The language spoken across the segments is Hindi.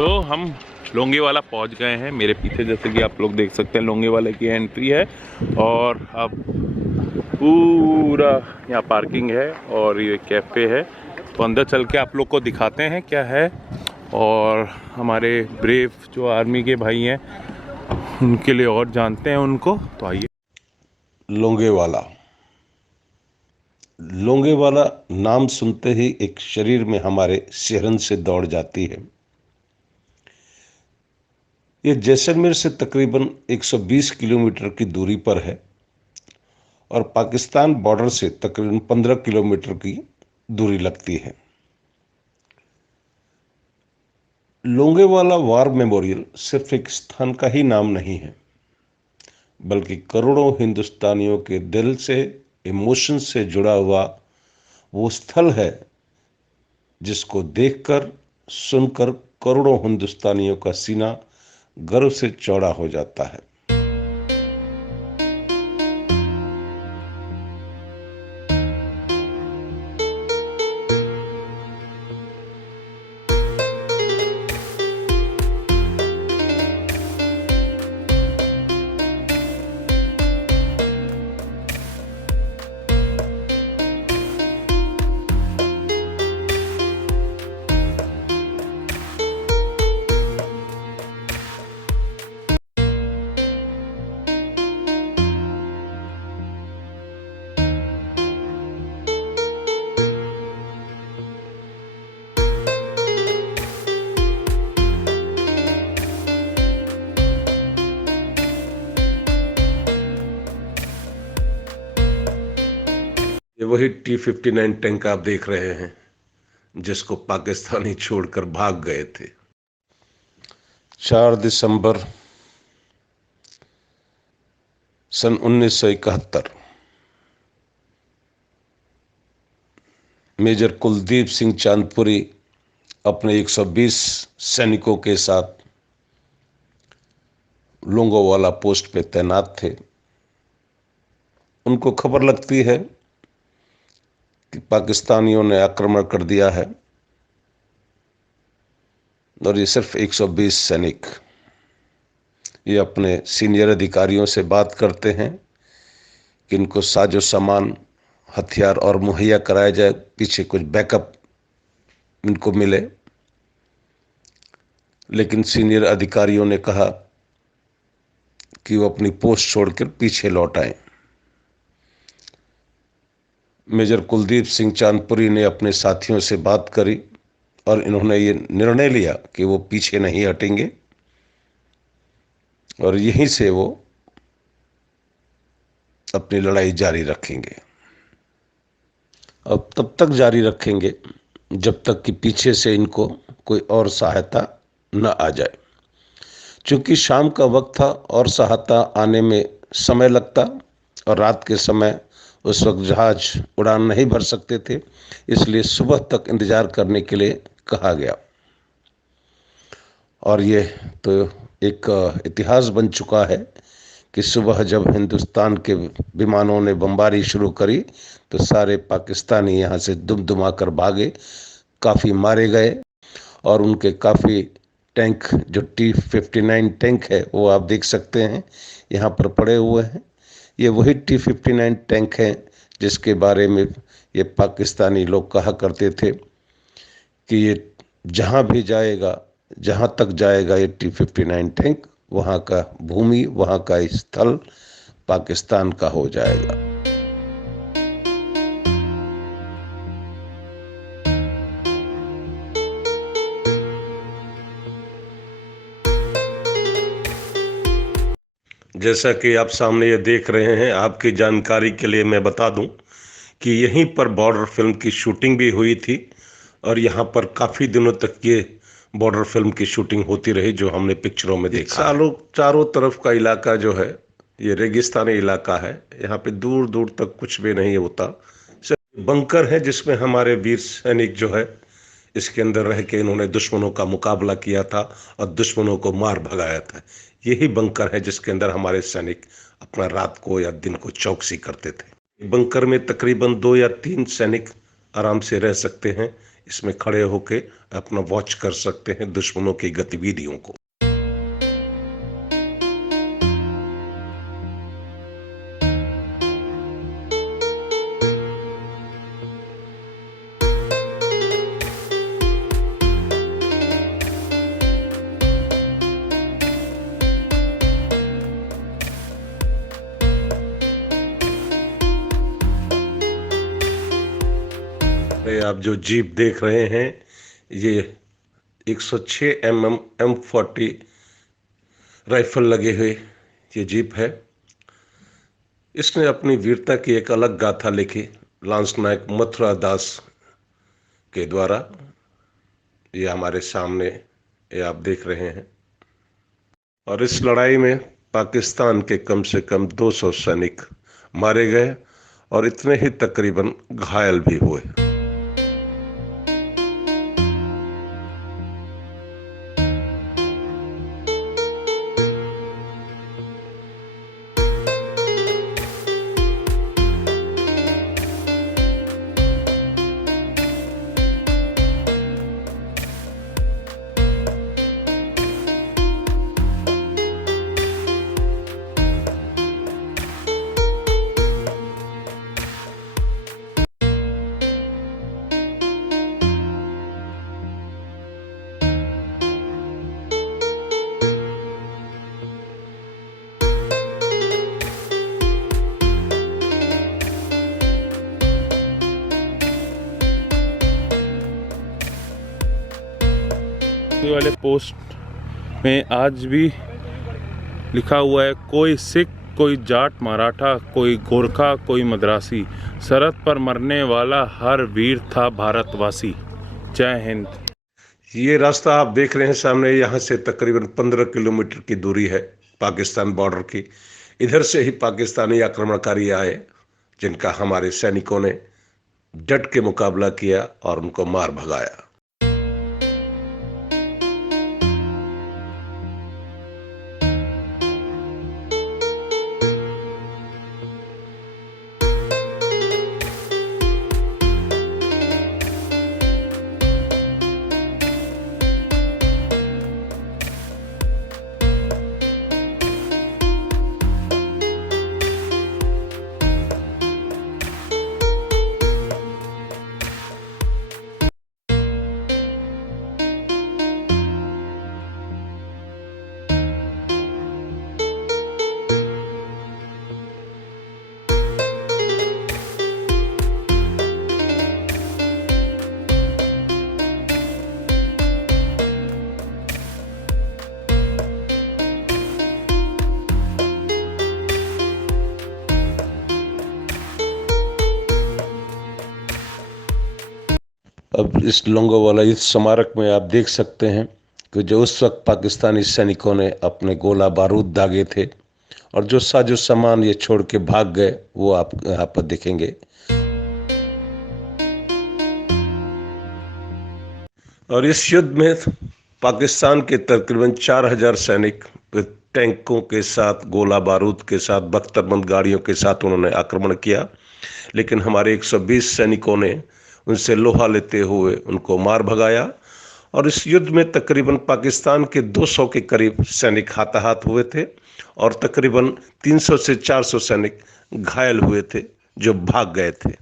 तो हम लोंगेवाला पहुंच गए हैं। मेरे पीछे जैसे कि आप लोग देख सकते हैं लोंगेवाला की एंट्री है और अब पूरा यहाँ पार्किंग है और ये कैफ़े है। तो अंदर चल के आप लोग को दिखाते हैं क्या है और हमारे ब्रेव जो आर्मी के भाई हैं उनके लिए और जानते हैं उनको। तो आइए। लोंगेवाला। लोंगेवाला नाम सुनते ही एक शरीर में हमारे सिहरन से दौड़ जाती है। यह जैसलमेर से तकरीबन 120 किलोमीटर की दूरी पर है और पाकिस्तान बॉर्डर से तकरीबन 15 किलोमीटर की दूरी लगती है। लोंगेवाला वार मेमोरियल सिर्फ एक स्थान का ही नाम नहीं है, बल्कि करोड़ों हिंदुस्तानियों के दिल से, इमोशन से जुड़ा हुआ वो स्थल है जिसको देखकर, सुनकर करोड़ों हिंदुस्तानियों का सीना गर्व से चौड़ा हो जाता है। ये वही T-59 टैंक आप देख रहे हैं जिसको पाकिस्तानी छोड़कर भाग गए थे। 4 दिसंबर सन 1971 मेजर कुलदीप सिंह चांदपुरी अपने 120 सैनिकों के साथ लोंगोवाला पोस्ट पे तैनात थे। उनको खबर लगती है कि पाकिस्तानियों ने आक्रमण कर दिया है और ये सिर्फ 120 सैनिक। ये अपने सीनियर अधिकारियों से बात करते हैं कि इनको साजो सामान, हथियार और मुहैया कराया जाए, पीछे कुछ बैकअप इनको मिले। लेकिन सीनियर अधिकारियों ने कहा कि वो अपनी पोस्ट छोड़कर पीछे लौट आए। मेजर कुलदीप सिंह चांदपुरी ने अपने साथियों से बात करी और इन्होंने ये निर्णय लिया कि वो पीछे नहीं हटेंगे और यहीं से वो अपनी लड़ाई जारी रखेंगे। अब तब तक जारी रखेंगे जब तक कि पीछे से इनको कोई और सहायता न आ जाए। चूंकि शाम का वक्त था और सहायता आने में समय लगता और रात के समय उस वक्त जहाज उड़ान नहीं भर सकते थे, इसलिए सुबह तक इंतजार करने के लिए कहा गया। और ये तो एक इतिहास बन चुका है कि सुबह जब हिंदुस्तान के विमानों ने बमबारी शुरू करी तो सारे पाकिस्तानी यहाँ से दुम-दुमा कर भागे, काफ़ी मारे गए और उनके काफ़ी टैंक, जो T-59 टैंक है वो आप देख सकते हैं यहाँ पर पड़े हुए हैं। ये वही T-59 टैंक हैं जिसके बारे में ये पाकिस्तानी लोग कहा करते थे कि ये जहाँ भी जाएगा, जहाँ तक जाएगा ये T-59 टैंक, वहाँ का भूमि, वहाँ का स्थल पाकिस्तान का हो जाएगा। जैसा कि आप सामने ये देख रहे हैं, आपकी जानकारी के लिए मैं बता दूं कि यहीं पर बॉर्डर फिल्म की शूटिंग भी हुई थी और यहाँ पर काफ़ी दिनों तक ये बॉर्डर फिल्म की शूटिंग होती रही, जो हमने पिक्चरों में देखा। चारों तरफ का इलाका जो है ये रेगिस्तानी इलाका है। यहाँ पे दूर दूर तक कुछ भी नहीं होता, सिर्फ बंकर है जिसमें हमारे वीर सैनिक जो है इसके अंदर रह के इन्होंने दुश्मनों का मुकाबला किया था और दुश्मनों को मार भगाया था। यही बंकर है जिसके अंदर हमारे सैनिक अपना रात को या दिन को चौकसी करते थे। बंकर में तकरीबन 2 या 3 सैनिक आराम से रह सकते हैं, इसमें खड़े होके अपना वॉच कर सकते हैं दुश्मनों की गतिविधियों को। आप जो जीप देख रहे हैं ये 106 mm M40 राइफल लगे हुए ये जीप है। इसने अपनी वीरता की एक अलग गाथा लिखी लांस नायक मथुरा दास के द्वारा। ये हमारे सामने ये आप देख रहे हैं। और इस लड़ाई में पाकिस्तान के कम से कम 200 सैनिक मारे गए और इतने ही तकरीबन घायल भी हुए। वाले पोस्ट में आज भी लिखा हुआ है, कोई सिख, कोई जाट मराठा, कोई गोरखा, कोई मद्रासी, सरहद पर मरने वाला हर वीर था भारतवासी। जय हिंद। ये रास्ता आप देख रहे हैं सामने, यहाँ से तकरीबन 15 किलोमीटर की दूरी है पाकिस्तान बॉर्डर की। इधर से ही पाकिस्तानी आक्रमणकारी आए जिनका हमारे सैनिकों ने डट के मुकाबला किया और उनको मार भगाया। अब इस लोंगोवाला युद्ध स्मारक में आप देख सकते हैं कि जो उस वक्त पाकिस्तानी सैनिकों ने अपने गोला बारूद दागे थे और जो साजो सामान ये छोड़ के भाग गए वो आप यहाँ पर देखेंगे। और इस युद्ध में पाकिस्तान के तकरीबन 4000 सैनिक टैंकों के साथ, गोला बारूद के साथ, बख्तरबंद गाड़ियों के साथ उन्होंने आक्रमण किया, लेकिन हमारे 120 सैनिकों ने उनसे लोहा लेते हुए उनको मार भगाया। और इस युद्ध में तकरीबन पाकिस्तान के 200 के करीब सैनिक हाथाहाथ हुए थे और तकरीबन 300 से 400 सैनिक घायल हुए थे जो भाग गए थे।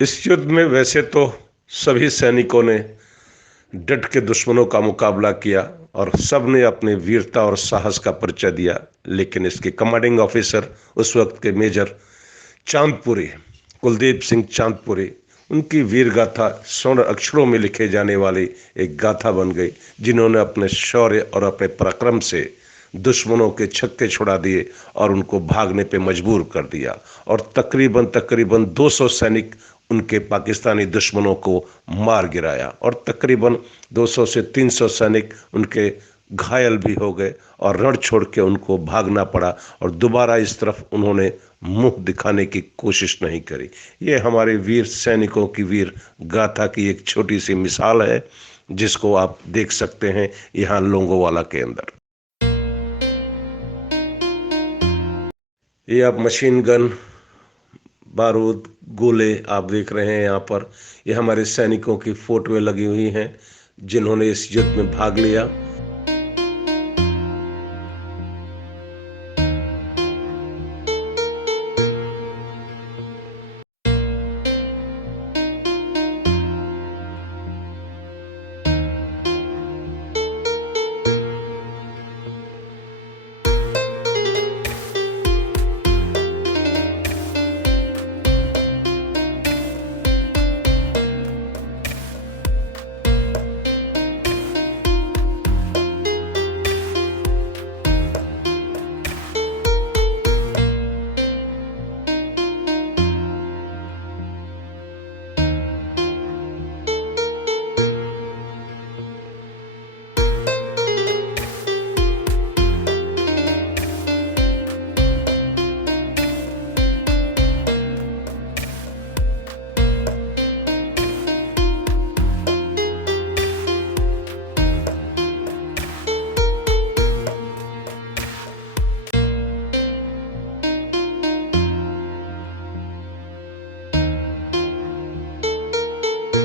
इस युद्ध में वैसे तो सभी सैनिकों ने डट के दुश्मनों का मुकाबला किया और सब ने अपने वीरता और साहस का परिचय दिया। लेकिन इसके कमांडिंग ऑफिसर उस वक्त के मेजर चांदपुरी, कुलदीप सिंह चांदपुरी, उनकी वीर गाथा स्वर्ण अक्षरों में लिखे जाने वाली एक गाथा बन गई, जिन्होंने अपने शौर्य और अपने पराक्रम से दुश्मनों के छक्के छुड़ा दिए और उनको भागने पे मजबूर कर दिया। और तकरीबन तकरीबन 200 सैनिक उनके पाकिस्तानी दुश्मनों को मार गिराया और तकरीबन 200 से 300 सैनिक उनके घायल भी हो गए और रण छोड़ के उनको भागना पड़ा और दोबारा इस तरफ उन्होंने मुंह दिखाने की कोशिश नहीं करी। ये हमारे वीर सैनिकों की वीर गाथा की एक छोटी सी मिसाल है, जिसको आप देख सकते हैं यहाँ लोंगोवाला के अंदर। ये आप मशीन गन, बारूद, गोले आप देख रहे हैं यहाँ पर। ये हमारे सैनिकों की फोटोएं लगी हुई हैं जिन्होंने इस युद्ध में भाग लिया।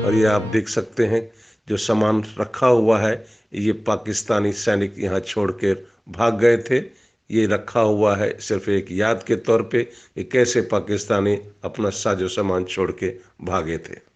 और ये आप देख सकते हैं जो सामान रखा हुआ है, ये पाकिस्तानी सैनिक यहाँ छोड़ के भाग गए थे। ये रखा हुआ है सिर्फ एक याद के तौर पे कि कैसे पाकिस्तानी अपना साजो सामान छोड़ के भागे थे।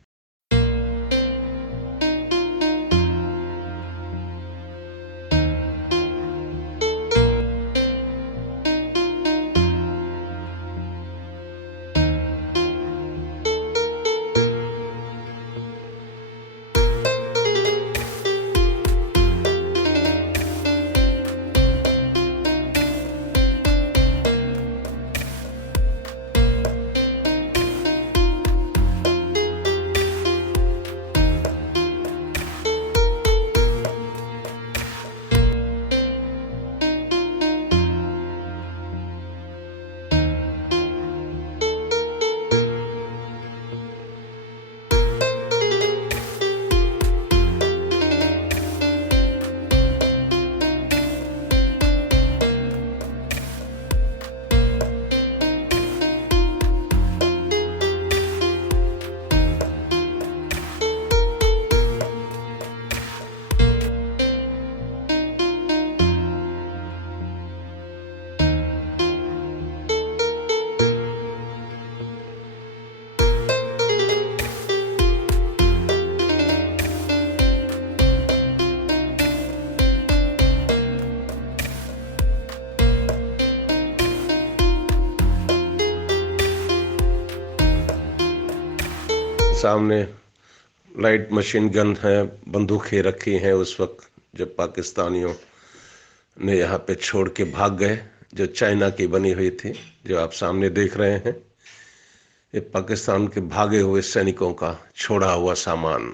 सामने लाइट मशीन गन है, बंदूकें रखी हैं उस वक्त जब पाकिस्तानियों ने यहाँ पे छोड़ के भाग गए, जो चाइना की बनी हुई थी, जो आप सामने देख रहे हैं। ये पाकिस्तान के भागे हुए सैनिकों का छोड़ा हुआ सामान।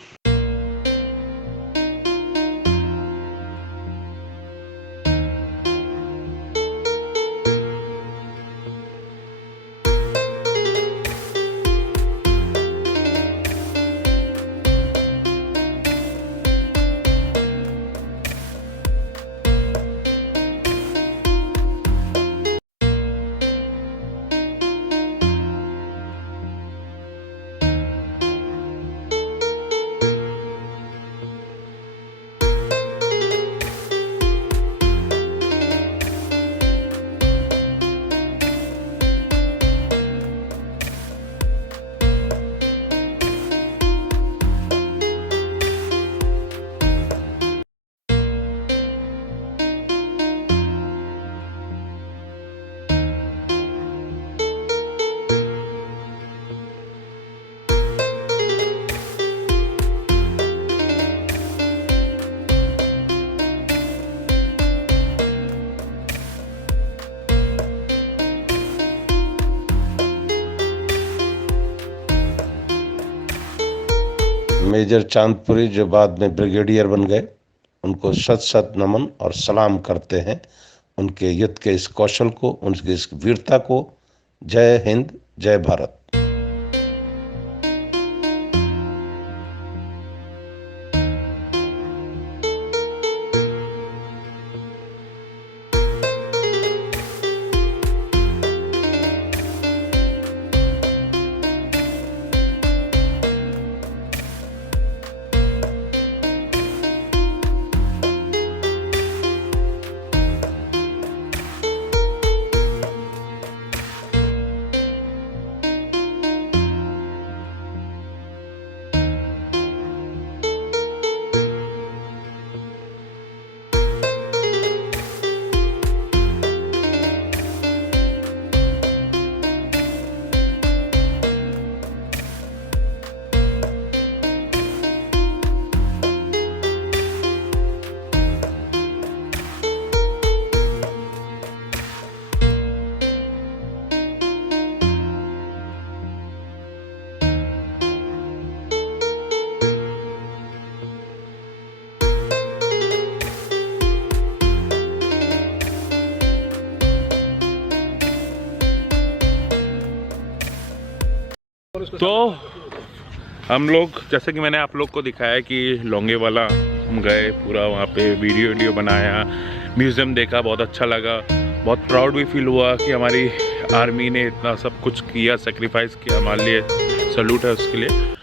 मेजर चांदपुरी जो बाद में ब्रिगेडियर बन गए, उनको शत शत नमन और सलाम करते हैं, उनके युद्ध के इस कौशल को, उनकी इस वीरता को। जय हिंद, जय भारत। तो हम लोग, जैसे कि मैंने आप लोग को दिखाया कि लोंगेवाला हम गए, पूरा वहाँ पे वीडियो बनाया, म्यूज़ियम देखा, बहुत अच्छा लगा। बहुत प्राउड भी फील हुआ कि हमारी आर्मी ने इतना सब कुछ किया, सेक्रीफाइस किया हमारे लिए, सैल्यूट है उसके लिए।